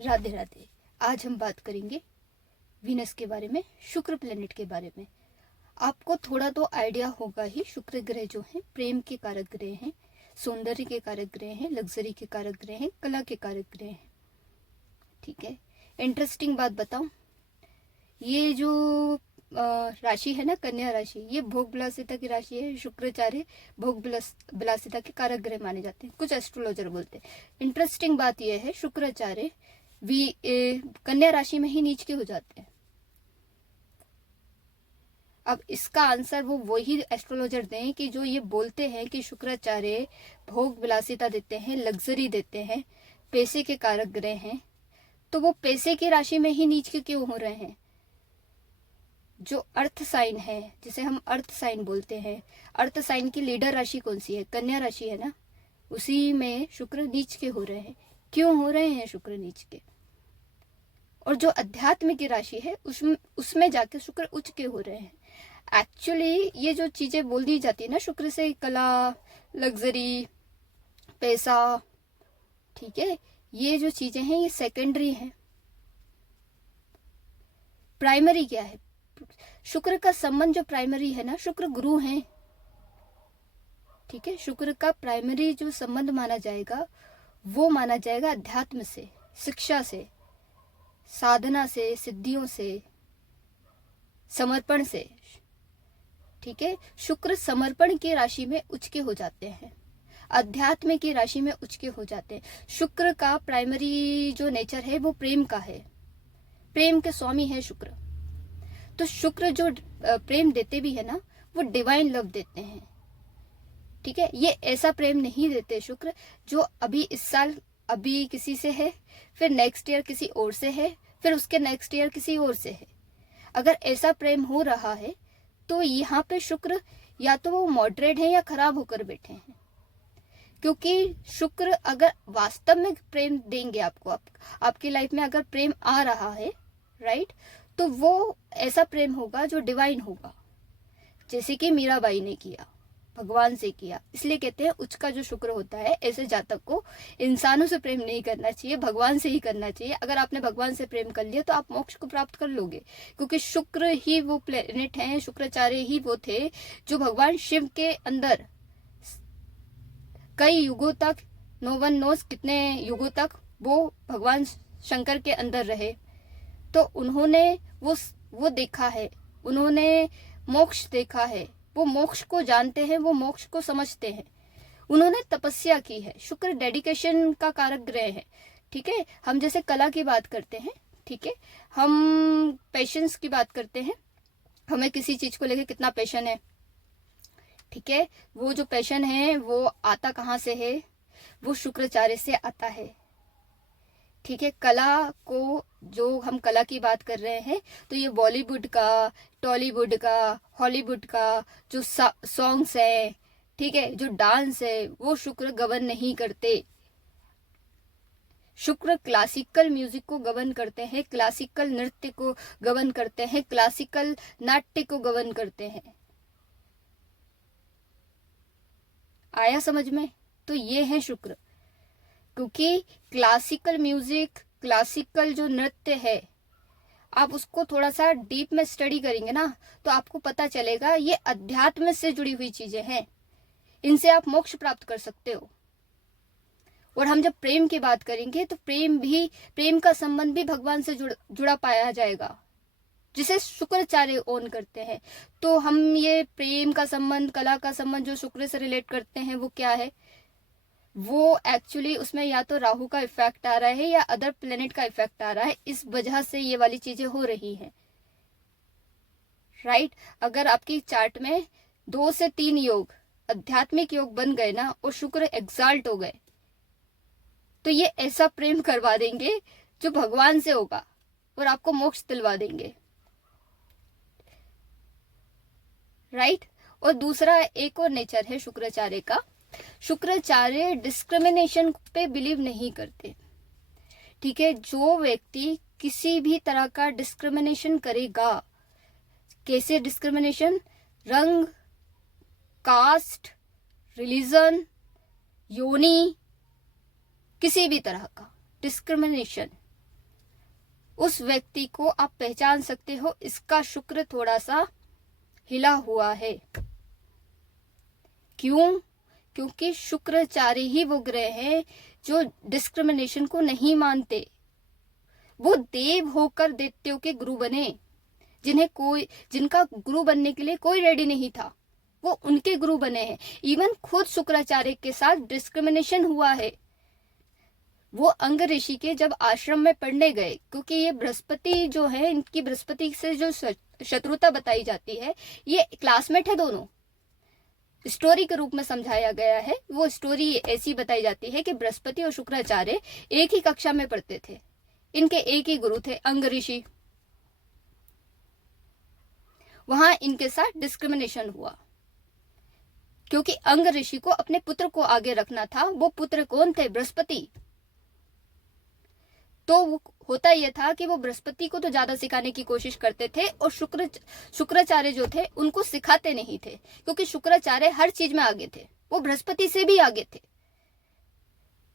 राधे राधे। आज हम बात करेंगे वीनस के बारे में, शुक्र प्लेनेट के बारे में। आपको थोड़ा तो आइडिया होगा ही, शुक्र ग्रह जो है प्रेम के कारक ग्रह हैं, सौंदर्य के कारक ग्रह हैं, लग्जरी के कारक ग्रह हैं, कला के कारक ग्रह हैं। ठीक है, इंटरेस्टिंग बात बताऊं, ये जो राशि है ना, कन्या राशि, ये भोग विलासिता की राशि है। शुक्राचार्य भोग विलासिता के कारक ग्रह माने जाते हैं, कुछ एस्ट्रोलॉजर बोलते हैं। इंटरेस्टिंग बात यह है, शुक्राचार्य कन्या राशि में ही नीच के हो जाते हैं। अब इसका आंसर वो वही एस्ट्रोलॉजर दें कि जो ये बोलते हैं कि शुक्राचार्य भोग विलासिता देते हैं, लग्जरी देते हैं, पैसे के कारक ग्रह हैं, तो वो पैसे की राशि में ही नीच के क्यों हो रहे हैं? जो अर्थ साइन है, जिसे हम अर्थ साइन बोलते हैं, अर्थ साइन की लीडर राशि कौन सी है? कन्या राशि है ना, उसी में शुक्र नीच के हो रहे हैं। क्यों हो रहे हैं शुक्र नीच के? और जो अध्यात्म की राशि है उसमें जाके शुक्र उच्च के हो रहे हैं। एक्चुअली ये जो चीजें बोल दी जाती है ना शुक्र से, कला, लग्जरी, पैसा, ठीक है, ये जो चीजें हैं ये सेकेंडरी हैं। प्राइमरी क्या है? शुक्र का संबंध जो प्राइमरी है ना, शुक्र गुरु हैं। ठीक है, शुक्र का प्राइमरी जो संबंध माना जाएगा वो माना जाएगा अध्यात्म से, शिक्षा से, साधना से, सिद्धियों से, समर्पण से। ठीक है, शुक्र समर्पण की राशि में उच्च के हो जाते हैं, अध्यात्म की राशि में उच्च के हो जाते हैं। शुक्र का प्राइमरी जो नेचर है वो प्रेम का है, प्रेम के स्वामी है शुक्र। तो शुक्र जो प्रेम देते भी है ना, वो डिवाइन लव देते हैं। ठीक है, ये ऐसा प्रेम नहीं देते शुक्र जो अभी इस साल अभी किसी से है, फिर नेक्स्ट ईयर किसी और से है, फिर उसके नेक्स्ट ईयर किसी और से है। अगर ऐसा प्रेम हो रहा है तो यहाँ पे शुक्र या तो वो मॉडरेट है या खराब होकर बैठे हैं। क्योंकि शुक्र अगर वास्तव में प्रेम देंगे आपको, आपकी लाइफ में अगर प्रेम आ रहा है, राइट, तो वो ऐसा प्रेम होगा जो डिवाइन होगा, जैसे कि मीराबाई ने किया, भगवान से किया। इसलिए कहते हैं उच्च का जो शुक्र होता है, ऐसे जातक को इंसानों से प्रेम नहीं करना चाहिए, भगवान से ही करना चाहिए। अगर आपने भगवान से प्रेम कर लिया तो आप मोक्ष को प्राप्त कर लोगे, क्योंकि शुक्र ही वो प्लेनेट हैं, शुक्राचार्य ही वो थे जो भगवान शिव के अंदर कई युगों तक, नो वन नोस कितने युगों तक वो भगवान शंकर के अंदर रहे। तो उन्होंने वो देखा है, उन्होंने मोक्ष देखा है, वो मोक्ष को जानते हैं, वो मोक्ष को समझते हैं, उन्होंने तपस्या की है। शुक्र डेडिकेशन का कारक ग्रह है। ठीक है, हम जैसे कला की बात करते हैं, ठीक है, हम पैशंस की बात करते हैं, हमें किसी चीज को लेकर कितना पैशन है। ठीक है, वो जो पैशन है वो आता कहाँ से है? वो शुक्राचार्य से आता है। ठीक है, कला को, जो हम कला की बात कर रहे हैं, तो ये बॉलीवुड का, टॉलीवुड का, हॉलीवुड का जो सॉन्ग्स है, ठीक है, जो डांस है, वो शुक्र गवर्न नहीं करते। शुक्र क्लासिकल म्यूजिक को गवर्न करते हैं, क्लासिकल नृत्य को गवर्न करते हैं, क्लासिकल नाट्य को गवर्न करते हैं। आया समझ में? तो ये है शुक्र। क्योंकि क्लासिकल म्यूजिक, क्लासिकल जो नृत्य है, आप उसको थोड़ा सा डीप में स्टडी करेंगे ना, तो आपको पता चलेगा ये अध्यात्म से जुड़ी हुई चीजें हैं, इनसे आप मोक्ष प्राप्त कर सकते हो। और हम जब प्रेम की बात करेंगे तो प्रेम का संबंध भी भगवान से जुड़ा पाया जाएगा, जिसे शुक्राचार्य ओन करते हैं। तो हम ये प्रेम का संबंध, कला का संबंध जो शुक्र से रिलेट करते हैं, वो क्या है? वो एक्चुअली उसमें या तो राहु का इफेक्ट आ रहा है या अदर प्लेनेट का इफेक्ट आ रहा है, इस वजह से ये वाली चीजें हो रही हैं। राइट, अगर आपकी चार्ट में 2 से 3 योग, आध्यात्मिक योग बन गए ना, और शुक्र एक्साल्ट हो गए, तो ये ऐसा प्रेम करवा देंगे जो भगवान से होगा और आपको मोक्ष दिलवा देंगे। राइट, और दूसरा एक और नेचर है शुक्राचार्य का, शुक्राचार्य डिस्क्रिमिनेशन पे बिलीव नहीं करते। ठीक है, जो व्यक्ति किसी भी तरह का डिस्क्रिमिनेशन करेगा, कैसे डिस्क्रिमिनेशन? रंग, कास्ट, रिलीजन, योनि, किसी भी तरह का डिस्क्रिमिनेशन, उस व्यक्ति को आप पहचान सकते हो, इसका शुक्र थोड़ा सा हिला हुआ है। क्यों? क्योंकि शुक्राचार्य ही वो ग्रह हैं जो डिस्क्रिमिनेशन को नहीं मानते। वो देव होकर दैत्यों के गुरु बने, जिनका गुरु बनने के लिए कोई रेडी नहीं था, वो उनके गुरु बने हैं। इवन खुद शुक्राचार्य के साथ डिस्क्रिमिनेशन हुआ है। वो अंग ऋषि के जब आश्रम में पढ़ने गए, क्योंकि ये बृहस्पति जो है, इनकी बृहस्पति से जो शत्रुता बताई जाती है, ये क्लासमेट है दोनों। स्टोरी के रूप में समझाया गया है। वो स्टोरी ऐसी बताई जाती है कि बृहस्पति और शुक्राचार्य एक ही कक्षा में पढ़ते थे, इनके एक ही गुरु थे अंग ऋषि। वहां इनके साथ डिस्क्रिमिनेशन हुआ, क्योंकि अंग ऋषि को अपने पुत्र को आगे रखना था। वो पुत्र कौन थे? बृहस्पति। तो होता यह था कि वो बृहस्पति को तो ज्यादा सिखाने की कोशिश करते थे, और शुक्राचार्य जो थे उनको सिखाते नहीं थे, क्योंकि शुक्राचार्य हर चीज में आगे थे, वो बृहस्पति से भी आगे थे।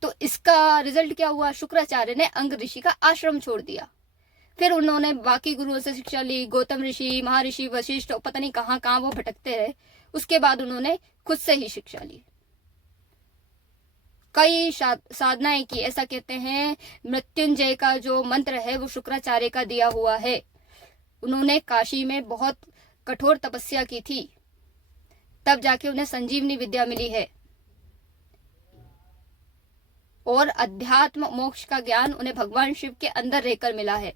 तो इसका रिजल्ट क्या हुआ? शुक्राचार्य ने अंग ऋषि का आश्रम छोड़ दिया। फिर उन्होंने बाकी गुरुओं से शिक्षा ली, गौतम ऋषि, महर्षि वशिष्ठ, पता नहीं कहाँ कहाँ वो भटकते रहे। उसके बाद उन्होंने खुद से ही शिक्षा ली, कई साधनाएं की। ऐसा कहते हैं मृत्युंजय का जो मंत्र है वो शुक्राचार्य का दिया हुआ है। उन्होंने काशी में बहुत कठोर तपस्या की थी, तब जाके उन्हें संजीवनी विद्या मिली है, और अध्यात्म मोक्ष का ज्ञान उन्हें भगवान शिव के अंदर रहकर मिला है।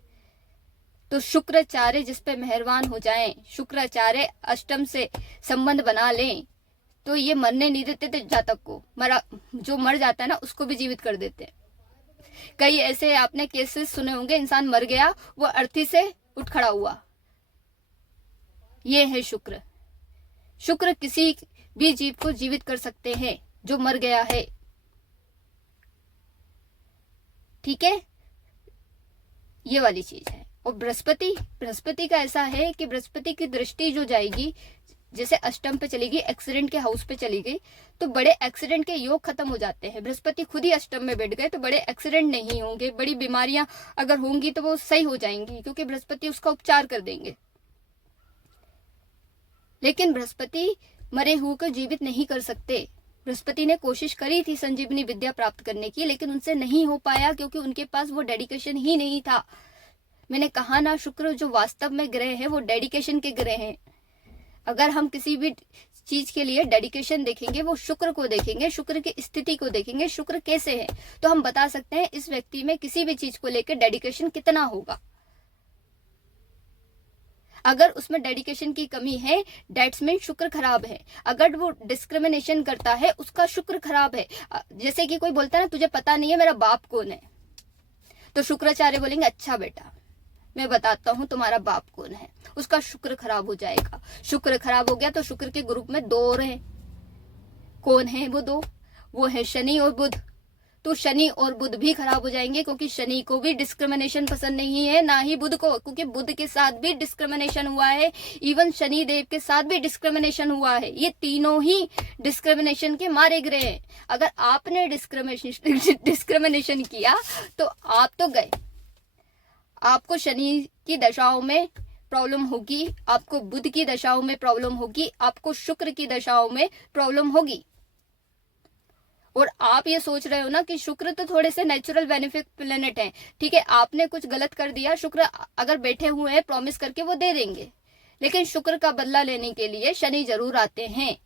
तो शुक्राचार्य जिस पे मेहरबान हो जाएं, शुक्राचार्य अष्टम से संबंध बना लें, तो ये मरने नहीं देते थे जातक को। जो मर जाता है ना, उसको भी जीवित कर देते हैं। कई ऐसे आपने केसेस सुने होंगे, इंसान मर गया, वो अर्थी से उठ खड़ा हुआ। ये है शुक्र। शुक्र किसी भी जीव को जीवित कर सकते हैं जो मर गया है। ठीक है, ये वाली चीज है। और बृहस्पति का ऐसा है कि बृहस्पति की दृष्टि जो जाएगी, जैसे अष्टम पे चली गई, एक्सीडेंट के हाउस पे चली गई, तो बड़े एक्सीडेंट के योग खत्म हो जाते हैं। बृहस्पति खुद ही अष्टम में बैठ गए तो बड़े एक्सीडेंट नहीं होंगे, बड़ी बीमारियां अगर होंगी तो वो सही हो जाएंगी, क्योंकि बृहस्पति उसका उपचार कर देंगे। लेकिन बृहस्पति मरे हुए को जीवित नहीं कर सकते। बृहस्पति ने कोशिश करी थी संजीवनी विद्या प्राप्त करने की, लेकिन उनसे नहीं हो पाया, क्योंकि उनके पास वो डेडिकेशन ही नहीं था। मैंने कहा ना, शुक्र जो वास्तव में ग्रह है वो डेडिकेशन के ग्रह हैं। अगर हम किसी भी चीज के लिए डेडिकेशन देखेंगे, वो शुक्र को देखेंगे, शुक्र की स्थिति को देखेंगे, शुक्र कैसे है, तो हम बता सकते हैं इस व्यक्ति में किसी भी चीज को लेकर डेडिकेशन कितना होगा। अगर उसमें डेडिकेशन की कमी है, दैट्स मीन शुक्र खराब है। अगर वो डिस्क्रिमिनेशन करता है, उसका शुक्र खराब है। जैसे कि कोई बोलता है ना, तुझे पता नहीं है मेरा बाप कौन है, तो शुक्राचार्य बोलेंगे अच्छा बेटा मैं बताता हूं तुम्हारा बाप कौन है। उसका शुक्र खराब हो जाएगा। शुक्र खराब हो गया तो शुक्र के ग्रुप में दो और हैं। कौन है वो दो? वो है शनि और बुध। तो शनि और बुध भी खराब हो जाएंगे, क्योंकि शनि को भी डिस्क्रिमिनेशन पसंद नहीं है, ना ही बुध को, क्योंकि बुध के साथ भी डिस्क्रिमिनेशन हुआ है, इवन शनि देव के साथ भी डिस्क्रिमिनेशन हुआ है। ये तीनों ही डिस्क्रिमिनेशन के मारे ग्रह हैं। अगर आपने डिस्क्रिमिनेशन किया तो आप तो गए। आपको शनि की दशाओं में प्रॉब्लम होगी, आपको बुध की दशाओं में प्रॉब्लम होगी, आपको शुक्र की दशाओं में प्रॉब्लम होगी। और आप ये सोच रहे हो ना कि शुक्र तो थोड़े से नेचुरल बेनिफिट प्लेनेट हैं, ठीक है, आपने कुछ गलत कर दिया, शुक्र अगर बैठे हुए हैं प्रॉमिस करके वो दे देंगे, लेकिन शुक्र का बदला लेने के लिए शनि जरूर आते हैं।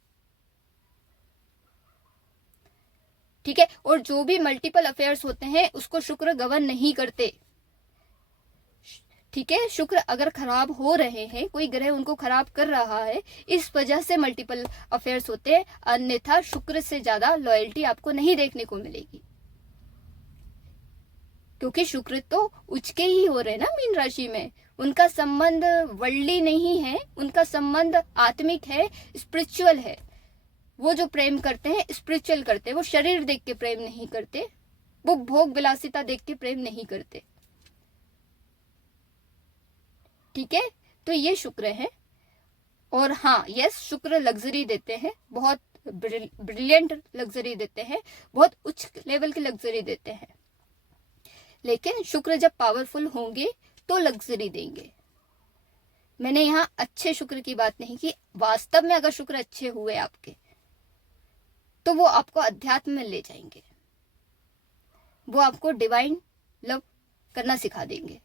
ठीक है, और जो भी मल्टीपल अफेयर्स होते हैं उसको शुक्र गवर्न नहीं करते। ठीक है, शुक्र अगर खराब हो रहे हैं, कोई ग्रह उनको खराब कर रहा है, इस वजह से मल्टीपल अफेयर्स होते हैं, अन्यथा शुक्र से ज्यादा लॉयल्टी आपको नहीं देखने को मिलेगी। क्योंकि शुक्र तो उचके ही हो रहे हैं ना मीन राशि में, उनका संबंध वर्ल्डली नहीं है, उनका संबंध आत्मिक है, स्पिरिचुअल है। वो जो प्रेम करते हैं स्पिरिचुअल करते हैं, वो शरीर देख के प्रेम नहीं करते, वो भोग विलासिता देख के प्रेम नहीं करते। ठीक है, तो ये शुक्र है। और हाँ, यस, शुक्र लग्जरी देते हैं, बहुत ब्रिलियंट लग्जरी देते हैं, बहुत उच्च लेवल की लग्जरी देते हैं। लेकिन शुक्र जब पावरफुल होंगे तो लग्जरी देंगे। मैंने यहाँ अच्छे शुक्र की बात नहीं की, वास्तव में अगर शुक्र अच्छे हुए आपके तो वो आपको अध्यात्म में ले जाएंगे, वो आपको डिवाइन लव करना सिखा देंगे,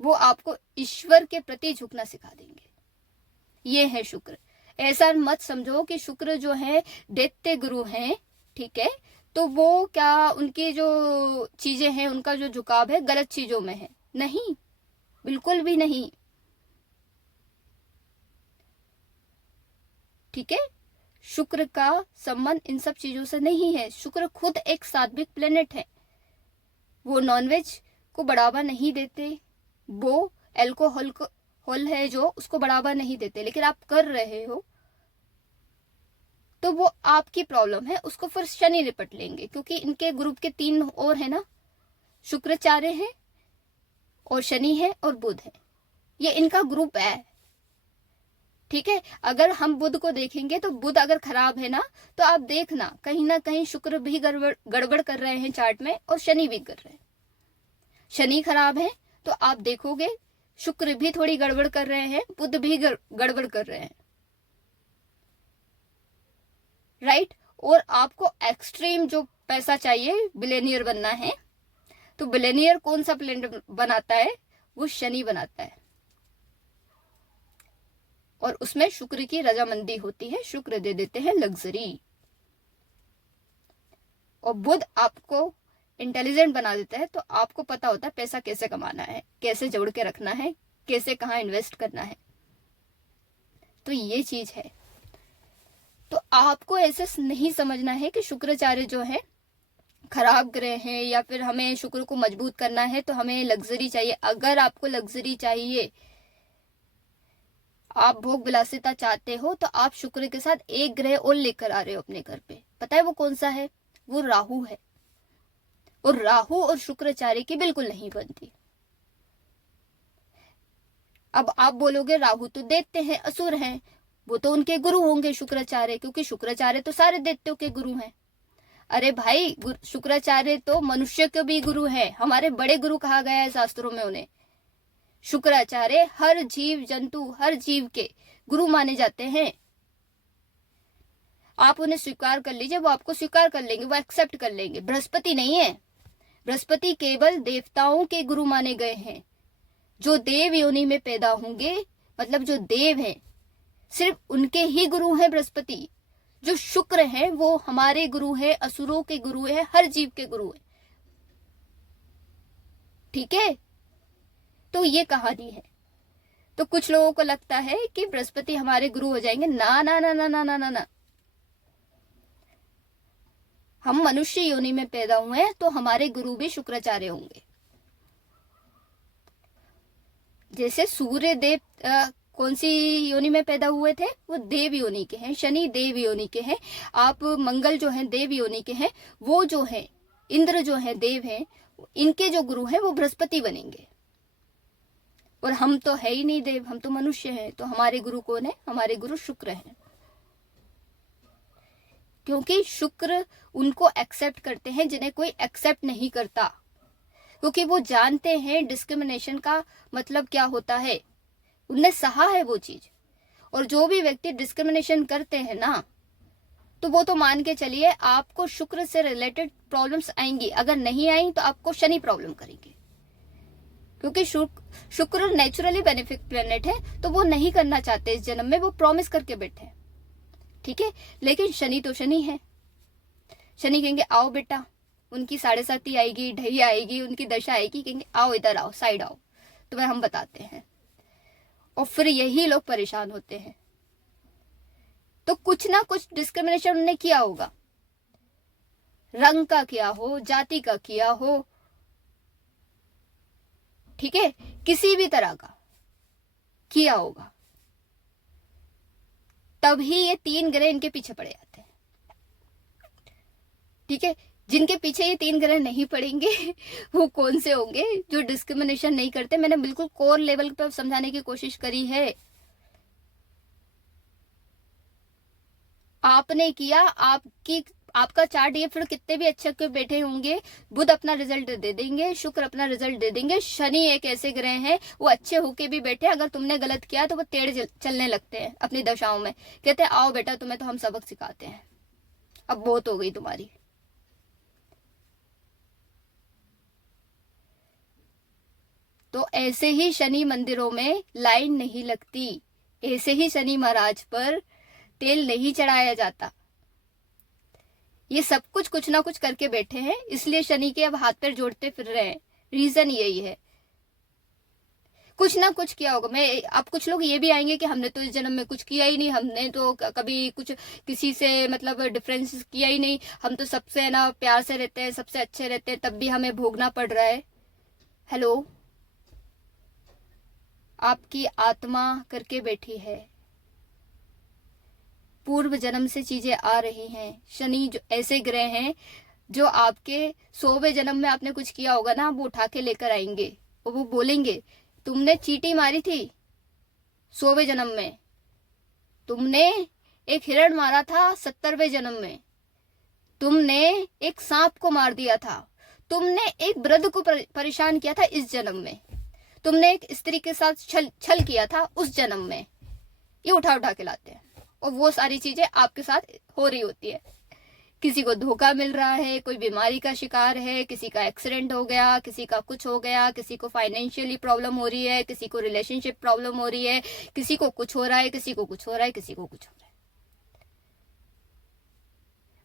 वो आपको ईश्वर के प्रति झुकना सिखा देंगे। ये है शुक्र। ऐसा मत समझो कि शुक्र जो है दैत्य गुरु हैं, ठीक है, तो वो क्या उनकी जो चीजें हैं, उनका जो झुकाव है गलत चीजों में है। नहीं, बिल्कुल भी नहीं। ठीक है, शुक्र का संबंध इन सब चीजों से नहीं है। शुक्र खुद एक सात्विक प्लेनेट है। वो नॉनवेज को बढ़ावा नहीं देते, वो अल्कोहल है जो उसको बढ़ावा नहीं देते, लेकिन आप कर रहे हो तो वो आपकी प्रॉब्लम है, उसको फिर शनि निपट लेंगे। क्योंकि इनके ग्रुप के 3 और है ना, शुक्राचार्य है और शनि है और बुध है, ये इनका ग्रुप है। ठीक है, अगर हम बुध को देखेंगे तो बुध अगर खराब है ना, तो आप देखना कहीं ना कहीं शुक्र भी गड़बड़ कर रहे हैं चार्ट में और शनि भी कर रहे हैं। शनि खराब है तो आप देखोगे शुक्र भी थोड़ी गड़बड़ कर रहे हैं, बुध भी गड़बड़ कर रहे हैं, राइट। और आपको एक्सट्रीम जो पैसा चाहिए, बिलियनियर बनना है, तो बिलियनियर कौन सा प्लेनेट बनाता है? वो शनि बनाता है, और उसमें शुक्र की रजामंदी होती है, शुक्र दे देते हैं लग्जरी। और बुध आपको इंटेलिजेंट बना देता है, तो आपको पता होता है पैसा कैसे कमाना है, कैसे जोड़ के रखना है, कैसे कहाँ इन्वेस्ट करना है। तो ये चीज है। तो आपको ऐसे नहीं समझना है कि शुक्राचार्य जो है खराब ग्रह हैं, या फिर हमें शुक्र को मजबूत करना है तो हमें लग्जरी चाहिए। अगर आपको लग्जरी चाहिए, आप भोग विलासिता चाहते हो, तो आप शुक्र के साथ एक ग्रह और लेकर आ रहे हो अपने घर पे। पता है वो कौन सा है? वो राहु है। और राहु और शुक्राचार्य की बिल्कुल नहीं बनती। अब आप बोलोगे राहु तो दैत्य हैं, असुर हैं, वो तो उनके गुरु होंगे शुक्राचार्य, क्योंकि शुक्राचार्य तो सारे दैत्यों के गुरु हैं। अरे भाई, शुक्राचार्य तो मनुष्य के भी गुरु हैं, हमारे बड़े गुरु कहा गया है शास्त्रों में उन्हें। शुक्राचार्य हर जीव जंतु, हर जीव के गुरु माने जाते हैं। आप उन्हें स्वीकार कर लीजिए, वो आपको स्वीकार कर लेंगे, वो एक्सेप्ट कर लेंगे। बृहस्पति नहीं है, बृहस्पति केवल देवताओं के गुरु माने गए हैं। जो देव योनि में पैदा होंगे, मतलब जो देव हैं, सिर्फ उनके ही गुरु हैं बृहस्पति। जो शुक्र हैं वो हमारे गुरु हैं, असुरों के गुरु हैं, हर जीव के गुरु हैं। ठीक है, तो ये कहानी है। तो कुछ लोगों को लगता है कि बृहस्पति हमारे गुरु हो जाएंगे। ना ना ना ना ना ना ना ना, हम मनुष्य योनि में पैदा हुए हैं तो हमारे गुरु भी शुक्राचार्य होंगे। जैसे सूर्य देव कौन सी योनि में पैदा हुए थे? वो देव योनि के हैं। शनि देव योनि के हैं। आप मंगल जो हैं देव योनि के हैं। वो जो हैं इंद्र जो हैं देव हैं, इनके जो गुरु हैं वो बृहस्पति बनेंगे। और हम तो है ही नहीं देव, हम तो मनुष्य हैं, तो हमारे गुरु कौन है? हमारे गुरु शुक्र हैं। क्योंकि शुक्र उनको एक्सेप्ट करते हैं जिन्हें कोई एक्सेप्ट नहीं करता, क्योंकि वो जानते हैं डिस्क्रिमिनेशन का मतलब क्या होता है, उनने सहा है वो चीज। और जो भी व्यक्ति डिस्क्रिमिनेशन करते हैं ना, तो वो तो मान के चलिए आपको शुक्र से रिलेटेड प्रॉब्लम्स आएंगी। अगर नहीं आई तो आपको शनि प्रॉब्लम करेंगे, क्योंकि शुक्र नेचुरली बेनिफिक प्लेनेट है, तो वो नहीं करना चाहते इस जन्म में, वो प्रॉमिस करके बैठे। ठीक है, लेकिन शनि तो शनि है। शनि कहेंगे आओ बेटा, उनकी 7.5 आएगी, ढई आएगी, उनकी दशा आएगी, कहेंगे आओ इधर आओ, साइड आओ, तुम्हें हम बताते हैं। और फिर यही लोग परेशान होते हैं। तो कुछ ना कुछ डिस्क्रिमिनेशन उन्होंने किया होगा, रंग का किया हो, जाति का किया हो, ठीक है, किसी भी तरह का किया होगा, तभी ये 3 ग्रह इनके पीछे पड़े जाते हैं। ठीक है, जिनके पीछे ये 3 ग्रह नहीं पड़ेंगे वो कौन से होंगे? जो डिस्क्रिमिनेशन नहीं करते। मैंने बिल्कुल कोर लेवल पर समझाने की कोशिश करी है। आपने किया, आपका चार्ट ये फिर कितने भी अच्छे के बैठे होंगे, बुध अपना रिजल्ट दे देंगे, शुक्र अपना रिजल्ट दे देंगे, शनि एक ऐसे ग्रह हैं वो अच्छे होके भी बैठे, अगर तुमने गलत किया तो वो टेढ़े चलने लगते हैं अपनी दशाओं में, कहते हैं आओ बेटा तुम्हें तो हम सबक सिखाते हैं, अब बहुत हो गई तुम्हारी। तो ऐसे ही शनि मंदिरों में लाइन नहीं लगती, ऐसे ही शनि महाराज पर तेल नहीं चढ़ाया जाता। ये सब कुछ ना कुछ करके बैठे हैं, इसलिए शनि के अब हाथ पैर जोड़ते फिर रहे हैं, रीजन यही है, कुछ ना कुछ किया होगा। मैं अब कुछ लोग ये भी आएंगे कि हमने तो इस जन्म में कुछ किया ही नहीं, हमने तो कभी कुछ किसी से मतलब डिफरेंस किया ही नहीं, हम तो सबसे ना प्यार से रहते हैं, सबसे अच्छे रहते हैं, तब भी हमें भोगना पड़ रहा है। हेलो, आपकी आत्मा करके बैठी है, पूर्व जन्म से चीजें आ रही हैं। शनि जो ऐसे ग्रह हैं जो आपके 100वें जन्म में आपने कुछ किया होगा ना, वो उठा के लेकर आएंगे और वो बोलेंगे तुमने चींटी मारी थी 100वें जन्म में, तुमने एक हिरण मारा था 70वें जन्म में, तुमने एक सांप को मार दिया था, तुमने एक वृद्ध को परेशान किया था इस जन्म में, तुमने एक स्त्री के साथ छल किया था उस जन्म में। ये उठा उठा के लाते हैं और वो सारी चीजें आपके साथ हो रही होती है। किसी को धोखा मिल रहा है, कोई बीमारी का शिकार है, किसी का एक्सीडेंट हो गया, किसी का कुछ हो गया, किसी को फाइनेंशियली प्रॉब्लम हो रही है, किसी को रिलेशनशिप प्रॉब्लम हो रही है, किसी को कुछ हो रहा है, किसी को कुछ हो रहा है, किसी को कुछ हो रहा है।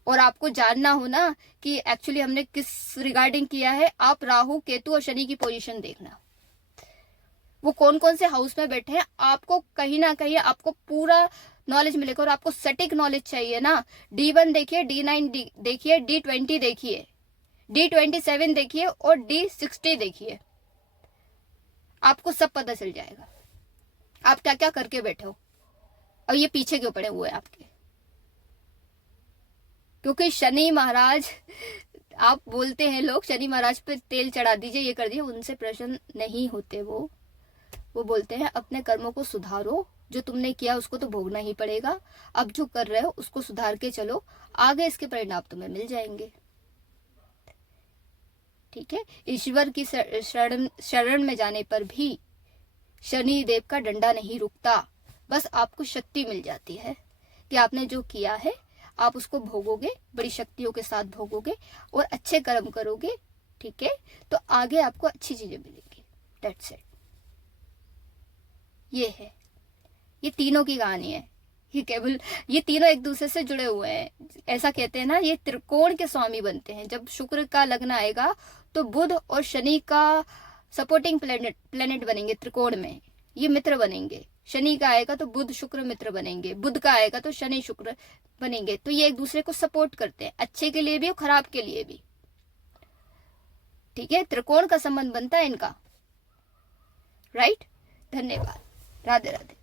और आपको जानना हो ना कि एक्चुअली हमने किस रिगार्डिंग किया है, आप राहु केतु और शनि की पोजीशन देखना, वो कौन कौन से हाउस में बैठे हैं, आपको कहीं ना कहीं आपको पूरा नॉलेज मिलेगा। और आपको सटीक नॉलेज चाहिए ना, D1 देखिए, D9 देखिए, D20 देखिए, D27 देखिए और D60 देखिए, आपको सब पता चल जाएगा आप क्या क्या करके बैठे हो और ये पीछे क्यों पड़े हुए हैं आपके। क्योंकि शनि महाराज, आप बोलते हैं लोग शनि महाराज पे तेल चढ़ा दीजिए, ये कर दीजिए, उनसे प्रसन्न नहीं होते। वो बोलते हैं अपने कर्मों को सुधारो, जो तुमने किया उसको तो भोगना ही पड़ेगा, अब जो कर रहे हो उसको सुधार के चलो, आगे इसके परिणाम तुम्हें मिल जाएंगे। ठीक है, ईश्वर की शरण में जाने पर भी शनि देव का डंडा नहीं रुकता, बस आपको शक्ति मिल जाती है कि आपने जो किया है आप उसको भोगोगे, बड़ी शक्तियों के साथ भोगोगे और अच्छे कर्म करोगे। ठीक है, तो आगे आपको अच्छी चीजें मिलेंगी। दैट्स इट, ये है, ये तीनों की कहानी है। ये केवल ये तीनों एक दूसरे से जुड़े हुए हैं। ऐसा कहते हैं ना, ये त्रिकोण के स्वामी बनते हैं। जब शुक्र का लग्न आएगा तो बुध और शनि का सपोर्टिंग प्लेनेट बनेंगे त्रिकोण में, ये मित्र बनेंगे। शनि का आएगा तो बुध शुक्र मित्र बनेंगे, बुध का आएगा तो शनि शुक्र बनेंगे। तो ये एक दूसरे को सपोर्ट करते हैं, अच्छे के लिए भी और खराब के लिए भी। ठीक है, त्रिकोण का संबंध बनता है इनका। राइट, धन्यवाद, राधे राधे।